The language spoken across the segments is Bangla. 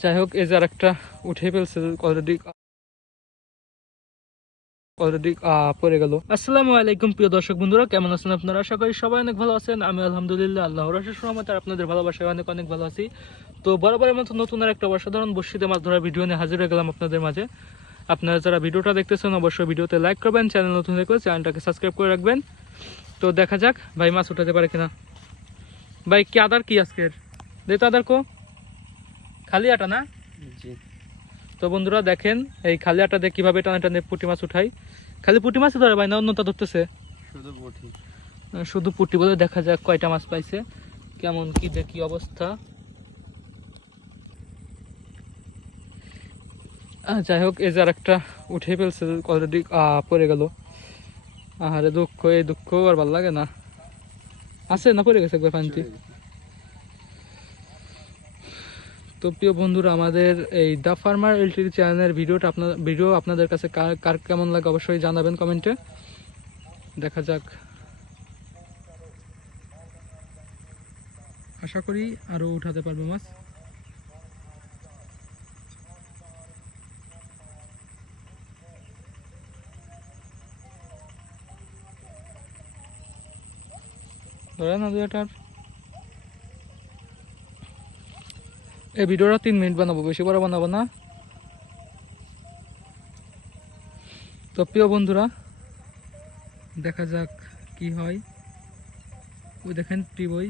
যাই হোক এই যে আর একটা উঠে ফেলছে অলরেডি অলরেডি পড়ে গেল। আসসালামু আলাইকুম প্রিয় দর্শক বন্ধুরা, কেমন আছেন আপনারা? আশা করি সবাই অনেক ভালো আছেন। আমি আলহামদুলিল্লাহ আল্লাহ রসের সহমত আর আপনাদের ভালোবাসায় অনেক অনেক ভালো আছি। তো বরাবরের মতো নতুন আর একটা অসাধারণ বর্ষিতে মাছ ধরার ভিডিও নিয়ে হাজির হয়ে গেলাম আপনাদের মাঝে। আপনারা যারা ভিডিওটা দেখতেছেন, অবশ্যই ভিডিওতে লাইক করবেন চ্যানেল নতুন দেখলে চ্যানেলটাকে সাবস্ক্রাইব করে রাখবেন। তো দেখা যাক, ভাই মাছ উঠাতে পারে কিনা। ভাই, কি আদার কি আজকের? দে তো আদার কো। খালি আটা না? জি। তো বন্ধুরা দেখেন এই খালি আটা দিয়ে কীভাবে টানে টানে পুঁটি মাছ উঠাই। খালি পুঁটি মাছ ধরে ভাই না অন্যটা ধরতেছে? শুধু আহ, শুধু পুঁটি বলে দেখা যাক কয়টা মাছ পাইছে। কেমন কি দেখি অবস্থা। যাই হোক এই যে আরেকটা উঠে ফেলছে অলরেডি পড়ে গেল। আহারে দুঃখ এই দুঃখ আর ভালো লাগে না। আছে না পড়ে গেছে একবার পানিতে? তো প্রিয় বন্ধুরা, আমাদের এই দ্য ফার্মার এলটিডি চ্যানেলের ভিডিওটা আপনার, ভিডিও আপনাদের কাছে কার কার কেমন লাগে অবশ্যই জানাবেন কমেন্টে। দেখা যাক। আশা করি আরও উঠাতে পারব মাছ। ধরে না এই ভিডিওটা তিন মিনিট বানাবো বেশি বড় বানাবো না। তো প্রিয় বন্ধুরা দেখা যাক কি হয়। ওই দেখেন টিবই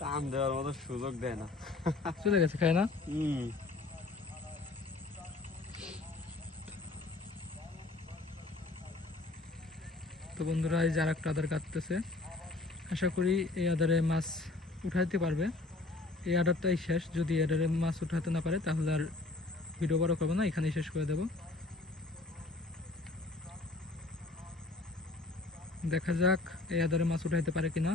টান দেওয়ার মতো সুযোগ দেয় না। চলে গেছে খায় না? হুম। বন্ধুরা, এই যারা একটা আদার কাটতেছে। আশা করি এই আদারে মাছ উঠাইতে পারবে। এই আদারটাই শেষ। যদি আদারে মাছ উঠাতে না পারে, তাহলে আর ভিডিও বড় করব না, এখানেই শেষ করে দেব। দেখা যাক এই আদারে মাছ উঠাইতে পারে কিনা।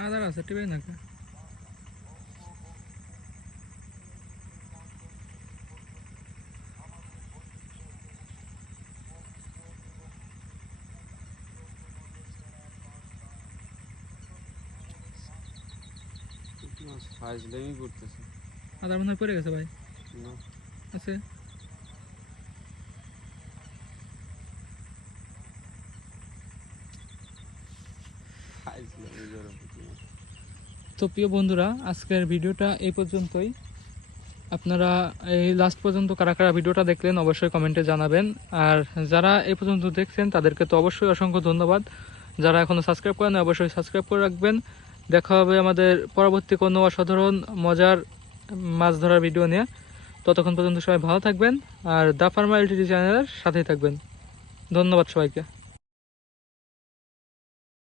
আদার আছে টিবে না কে? ফাইজলামি করতেছে আদার মনে হয় পড়ে গেছে ভাই না আছে ফাইজলামি মাছ। তো প্রিয় বন্ধুরা, আজকের ভিডিওটা এই পর্যন্তই। আপনারা এই লাস্ট পর্যন্ত কারা কারা ভিডিওটা দেখলেন অবশ্যই কমেন্টে জানাবেন। আর যারা এই পর্যন্ত দেখছেন, তাদেরকে তো অবশ্যই অসংখ্য ধন্যবাদ। যারা এখনও সাবস্ক্রাইব করেন অবশ্যই সাবস্ক্রাইব করে রাখবেন। দেখা হবে আমাদের পরবর্তী কোনো অসাধারণ, মজার, মাছ ধরার ভিডিও নিয়ে। ততক্ষণ পর্যন্ত সবাই ভালো থাকবেন। আর দা ফার্মা এলটিডি চ্যানেলের সাথেই থাকবেন। ধন্যবাদ সবাইকে।